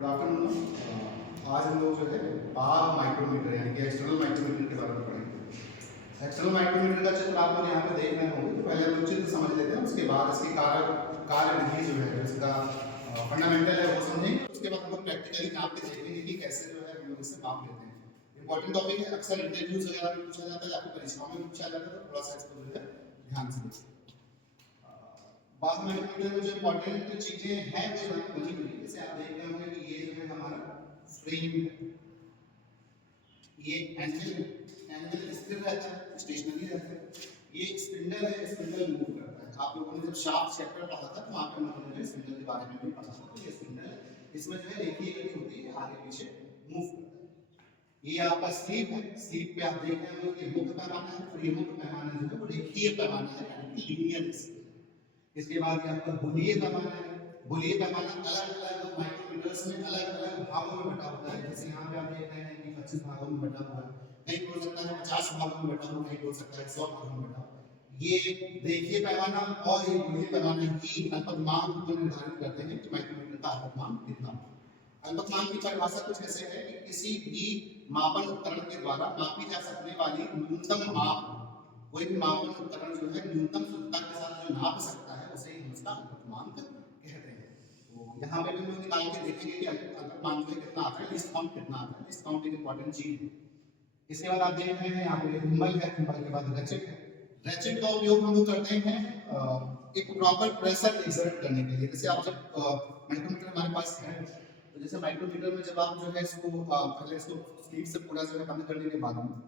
Good afternoon. आज हम लोग जो है बाह्य माइक्रोमीटर यानी कि एक्सटर्नल माइक्रोमीटर के बारे में पढ़ेंगे। एक्सटर्नल माइक्रोमीटर का चित्र आपको यहाँ पे देखना होगा, तो पहले हम लोग चित्र समझ लेते हैं, उसके बाद इसकी कार्यविधि जो है, इसका फंडामेंटल है वो समझेंगे। उसके बाद हम लोग प्रैक्टिकली नाप के देखेंगे कि कैसे जो है हम लोग इससे माप लेते हैं। इंपॉर्टेंट टॉपिक है, अक्सर इंटरव्यूज वगैरह में पूछा जाता है, आपको परीक्षाओं में पूछा जाता है, तो थोड़ा सा इसको जो है ध्यान से देखिए। बाद में कंप्यूटर में जो इंपॉर्टेंट चीजें हैं वो बनी हुई है। जैसे आप देख रहे होंगे कि ये जो है हमारा फ्रेम है, ये एंगल स्थिर रहता है, स्टेशनरी रहता है। ये स्पिंडल है, स्पिंडल मूव करता है। आप लोगों ने जब शाफ्ट चैप्टर पढ़ा था तो वहां पे हम लोगों ने स्पिंडल के बारे में भी पढ़ा था। तो ये स्पिंडल है, इसमें जो है रेखीय गति होती है, आगे पीछे मूव करता है। ये आपका स्लीप है, स्लीप पे आप देख रहे होंगे कि मुख्य पैमाना है, और ये मुख्य पैमाना जो है वो रेखीय पैमाना है, यानी कि लीनियर स्केल। इसके बाद ये आपका गोलीय पैमाना है। गोलीय पैमाना अलग अलग माइक्रोमीटर्स में अलग अलग भागों में बटा होता है। जैसे यहाँ पे आप देख रहे हैं कि 25 भागों में बटा हुआ है, कहीं हो सकता है 50 भागों में बटा हुआ, कहीं हो सकता है 100 भागों में बटा हुआ। ये रेखीय पैमाना और ये गोलीय पैमाना ही अल्पतमांक को निर्धारित करते हैं कि माइक्रोमीटर का अल्पतमांक कितना है। अल्पतमांक की परिभाषा कुछ ऐसे है कि किसी भी मापन उपकरण के द्वारा मापी जा सकने वाली न्यूनतम माप, कोई भी मापन उपकरण जो है न्यूनतम शुद्धता के साथ जो नाप सकता है उसे हम उसका अल्पतमांक कहते हैं। तो यहाँ पे भी हम लोग निकाल के देखेंगे कि अल्पतमांक में कितना आता है, लिस्ट काउंट कितना आता है। लिस्ट काउंट एक इंपॉर्टेंट चीज है। इसके बाद आप देख रहे हैं यहाँ पे थिम्बल है, थिम्बल के बाद रेचेट है। रेचेट का उपयोग हम लोग करते हैं एक प्रॉपर प्रेशर एक्सर्ट करने के लिए। जैसे आप जब माइक्रोमीटर हमारे पास है, तो जैसे माइक्रोमीटर में जब आप जो है इसको पहले इसको स्लीव से पूरा जो है बंद करने के बाद में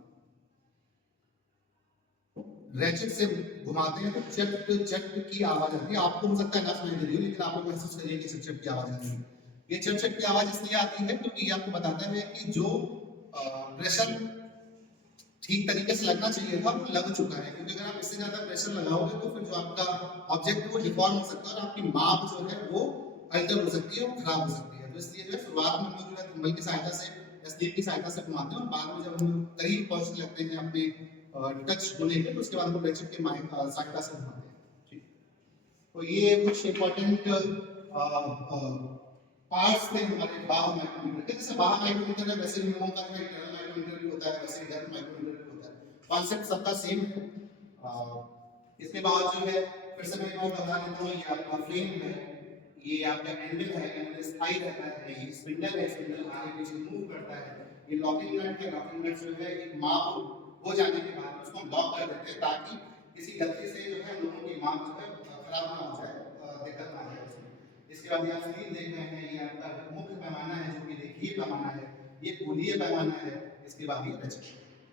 रैचेट से घुमाते हैं तो चट चट की आवाज आती है। आपको हो सकता है ना सुनाई दे रही हो, लेकिन आप लोग महसूस करिए कि चट चट की आवाज आ रही है। ये चट चट की आवाज इसलिए आती है क्योंकि ये आपको बताता है कि जो प्रेशर ठीक तरीके से लगना चाहिए था वो लग चुका है। क्योंकि अगर आप इससे ज्यादा प्रेशर लगाओगे तो फिर जो आपका ऑब्जेक्ट है वो डिफॉर्म हो सकता है और आपकी माप जो है वो अल्टर हो सकती है, वो खराब हो सकती है। तो इसलिए जो है शुरुआत में हम लोग जो है थिम्बल की सहायता से या स्लीव की सहायता से घुमाते हैं, और बाद में जब हम लोग करीब पहुंचने लगते हैं अपने टच होने के, तो उसके बाद हम लोग रेचेट की सहायता से घुमाते हैं। ठीक, तो ये कुछ इंपॉर्टेंट पार्ट्स थे हमारे बाह्य माइक्रोमीटर के। जैसे बाह्य माइक्रोमीटर है, वैसे हम लोगों का जो इंटरनल माइक्रोमीटर भी होता है, वैसे इंटरनल माइक्रोमीटर भी होता है। कॉन्सेप्ट सबका सेम है। इसके बाद जो है फिर से मैं और बता देता हूँ, ये आपका फ्रेम है, ये आपका एंगल है, एंगल स्थायी रहता है। ये स्पिंडल है, स्पिंडल आगे पीछे मूव करता है। ये लॉकिंग नट है, लॉकिंग नट जो है एक माप हो जाने के बाद उसको हम लॉक कर देते हैं ताकि किसी गलती से जो है लोगों की माप जो है खराब ना हो जाए, दिक्कत ना आए उसमें। इसके बाद ये आप स्क्रीन देख रहे हैं, ये आपका मुख्य पैमाना है जो कि रेखीय पैमाना है, ये गोलीय पैमाना है। इसके बाद ये रेचेट।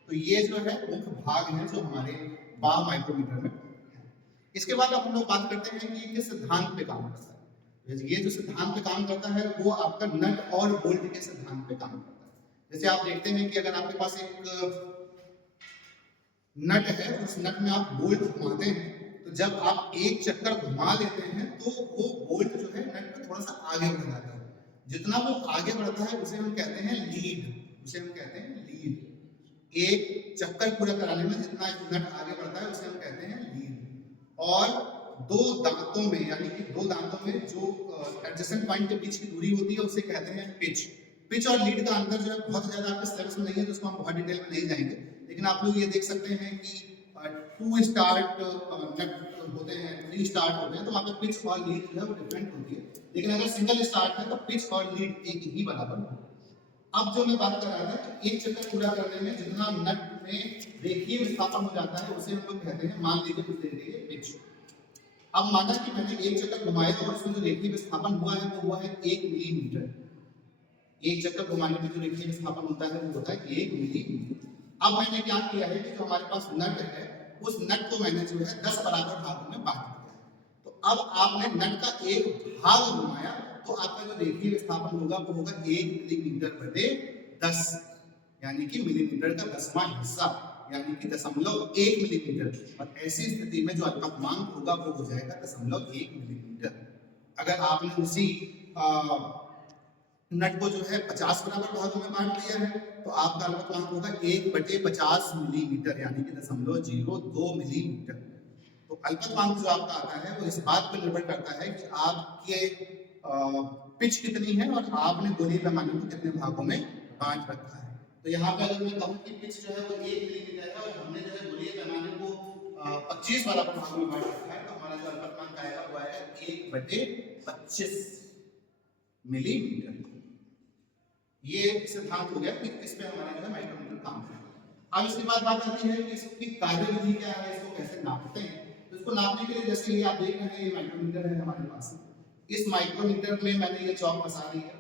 तो ये जो है मुख्य भाग हैं जो हमारे बाह्य माइक्रोमीटर में है। इसके बाद अब हम लोग बात करते हैं कि ये किस सिद्धांत पे काम करता है। ये जो सिद्धांत पे काम करता है वो आपका नट और बोल्ट के सिद्धांत पे काम करता है। जैसे आप देखते हैं कि अगर आपके पास एक नट है, उस नट में आप बोल्ट घुमाते हैं, तो जब आप एक चक्कर घुमा लेते हैं तो वो बोल्ट जो है नट में थोड़ा सा आगे बढ़ जाता है। जितना वो आगे बढ़ता है उसे हम कहते हैं लीड, उसे हम कहते हैं लीड। एक चक्कर पूरा कराने में जितना नट आगे बढ़ता है उसे हम कहते हैं लीड। और दो दांतों में, यानी कि दो दांतों में जो एडजेसेंट पॉइंट के बीच की दूरी होती है उसे कहते हैं पिच। पिच और लीड का अंतर जो है बहुत ज्यादा आपके सिलेबस में नहीं है, तो उसको हम बहुत डिटेल में नहीं जाएंगे। लेकिन आप लोग ये देख सकते हैं कि 2 स्टार्ट नट होते हैं, 3 स्टार्ट होते हैं, तो वहाँ पे पिच और लीड जो है वो डिफरेंट होती है। लेकिन अगर सिंगल स्टार्ट है तो पिच और लीड एक ही बराबर होगा। अब जो मैं बात कर रहा था कि एक चक्कर पूरा करने में जितना नट में रेखीय विस्थापन हो जाता है उसे हम लोग कहते हैं, मान लीजिए कुछ देर के लिए पिच। अब माना कि मैंने एक चक्कर घुमाया और उसमें जो रेखीय विस्थापन हुआ है वो हुआ है 1 मिलीमीटर। एक चक्कर घुमाने में जो रेखीय विस्थापन होता है वो होता है 1 मिलीमीटर। अब मैंने क्या किया है कि जो हमारे पास नट है उस नट को मैंने जो है 10 बराबर भागों में बांट दिया। तो अब आपने नट का एक भाग घुमाया तो आपका जो रेखीय विस्थापन होगा वो होगा 1 मिलीमीटर बटे 10, यानी कि मिलीमीटर का 10वां हिस्सा, यानी कि 0.1 मिलीमीटर। और ऐसी स्थिति में जो अल्पतमांक होगा वो हो जाएगा 0.1 मिलीमीटर। अगर आपने उसी नट को जो है 50 बराबर भागों में बांट दिया है तो आपका अल्पतमांक होगा 1/50 मिलीमीटर, यानी कि 0.02 मिलीमीटर। तो अल्पतमांक जो आपका आता है वो इस बात पर निर्भर करता है कि आपके पिच कितनी है और आपने गोलीय पैमाने को कितने भागों में बांट रखा है। तो यहाँ पे अगर मैं कहूँ कि पिच जो है वो 1 मिलीमीटर है और हमने जो है गोलीय पैमाने को 25 वाला भागों में बांट रखा है, तो हमारा जो अल्पतमांक आएगा वो आएगा 1/25 मिलीमीटर। ये सिद्धांत हो गया कि इस पे हमारा जो है माइक्रोमीटर काम करेगा। अब इसके बाद बात आती है कि इसकी कार्यविधि क्या है, इसको कैसे नापते हैं। तो इसको नापने के लिए जैसे ये आप देख रहे हैं, ये माइक्रोमीटर है हमारे पास। इस माइक्रोमीटर में मैंने ये चौक फंसा दी है।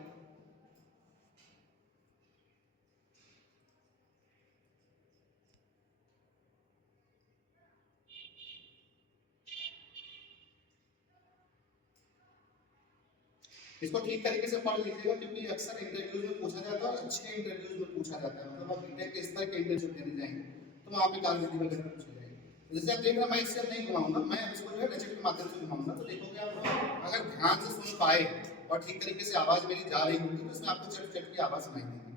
इसको ठीक तरीके से पढ़ लीजिएगा, क्योंकि अक्सर इंटरव्यूज में पूछा जाता है और अच्छे इंटरव्यूज में पूछा जाता है। मतलब आप बीटेक के स्तर के इंटरव्यू देने जाएंगे तो वहाँ पे कार्यविधि वगैरह पूछी जाएगी। जैसे आप देख रहे हैं, मैं इससे नहीं घुमाऊंगा, मैं इसको जो है रचक के माध्यम से घुमाऊंगा, तो देखोगे आप अगर ध्यान से सुन पाए और ठीक तरीके से आवाज मेरी जा रही होगी तो इसमें आपको चट चट की आवाज सुनाई देगी।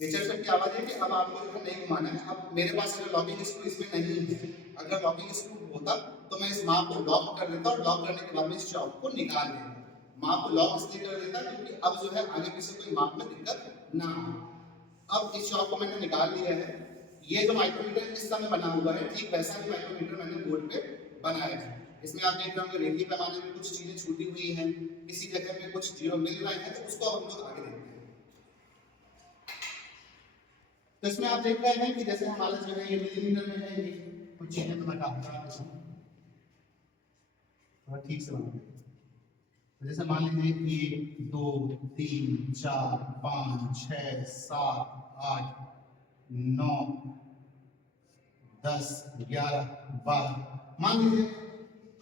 चट चट की आवाज है कि अब आपको जो है नहीं घुमाना है। अब मेरे पास अगर लॉकिंग स्क्रू इसमें नहीं है, अगर लॉकिंग स्क्रू होता तो मैं इस माप को लॉक कर देता और लॉक करने के बाद में इस चौक को निकाल देता। माप को लॉक इसलिए कर देता क्योंकि अब जो है आगे पीछे कोई माप में दिक्कत ना हो। अब इस चौक को मैंने निकाल लिया है। ये जो माइक्रोमीटर इस समय बना हुआ है, ठीक वैसा ही माइक्रोमीटर मैंने बोर्ड पे बनाया है। इसमें आप देख रहे होंगे रेखीय पैमाने में कुछ चीजें छूटी हुई हैं, किसी जगह पे कुछ जीरो मिल रहे हैं, तो उसको हम लोग आगे देखते हैं। तो इसमें आप देख रहे हैं कि जैसे हमारा जो है ये मिलीमीटर में है, ये कुछ चीजें तो मैं काटूंगा और ठीक से बनाऊंगा। तो जैसे मान लीजिए 1 2 3 4 5 6 7 8 9 10 11 12, मान लीजिए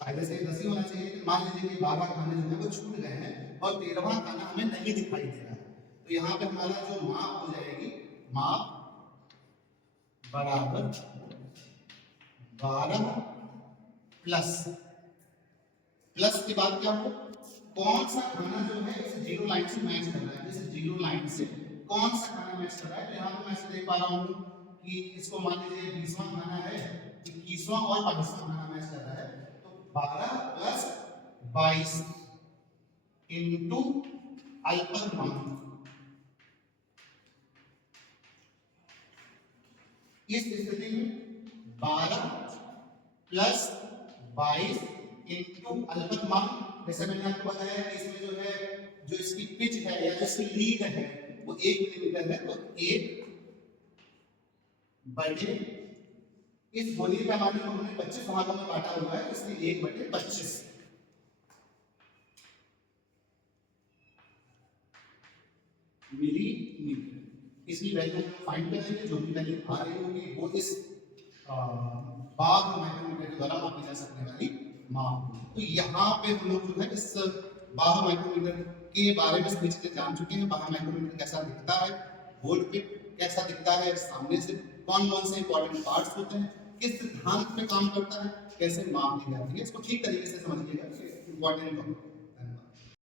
कायदे से 10 ही होना चाहिए। मान लीजिए कि 12 खाने जो है वो छूट गए हैं और 13वां खाना हमें नहीं दिखाई दे रहा है। तो यहाँ पे हमारा जो माप हो जाएगी, माप बराबर 12 प्लस के बाद क्या हो, कौन सा खाना जो है इस जीरो लाइन से मैच कर रहा है, इस जीरो लाइन से कौन सा खाना मैच कर रहा है। तो यहाँ पे मैं ऐसे देख पा रहा हूँ कि इसको मान लीजिए 20वां खाना है, 21वां और 22वां खाना मैच कर रहा है। तो 12 प्लस 22 इंटू अल्पतमांक, इस स्थिति में 12 प्लस 22 इंटू अल्पतमांक। जैसे मैंने आपको बताया कि इसमें जो है, जो इसकी पिच है या जो इसकी लीड है वो 1 मिलीमीटर है, तो 1 बटे इस गोलीय पैमाने को हमने 25 भागों में बांटा हुआ है, इसलिए 1/25 मिलीमीटर। इसकी वैल्यू फाइंड करेंगे, जो भी वैल्यू आ रही होगी वो इस बाग माइक्रोमीटर के द्वारा मापी जा सकने वाली माप। तो यहाँ पे हम लोग जो है इस बाग माइक्रोमीटर के बारे में सभी चीजें जान चुके हैं। बाग माइक्रोमीटर कैसा दिखता है, बोर्ड पे कैसा दिखता है, सामने से कौन कौन से इंपॉर्टेंट पार्ट्स होते हैं, किस सिद्धांत पे काम करता है, कैसे माप ली जाती है, इसको ठीक तरीके से समझिएगा। इंपॉर्टेंट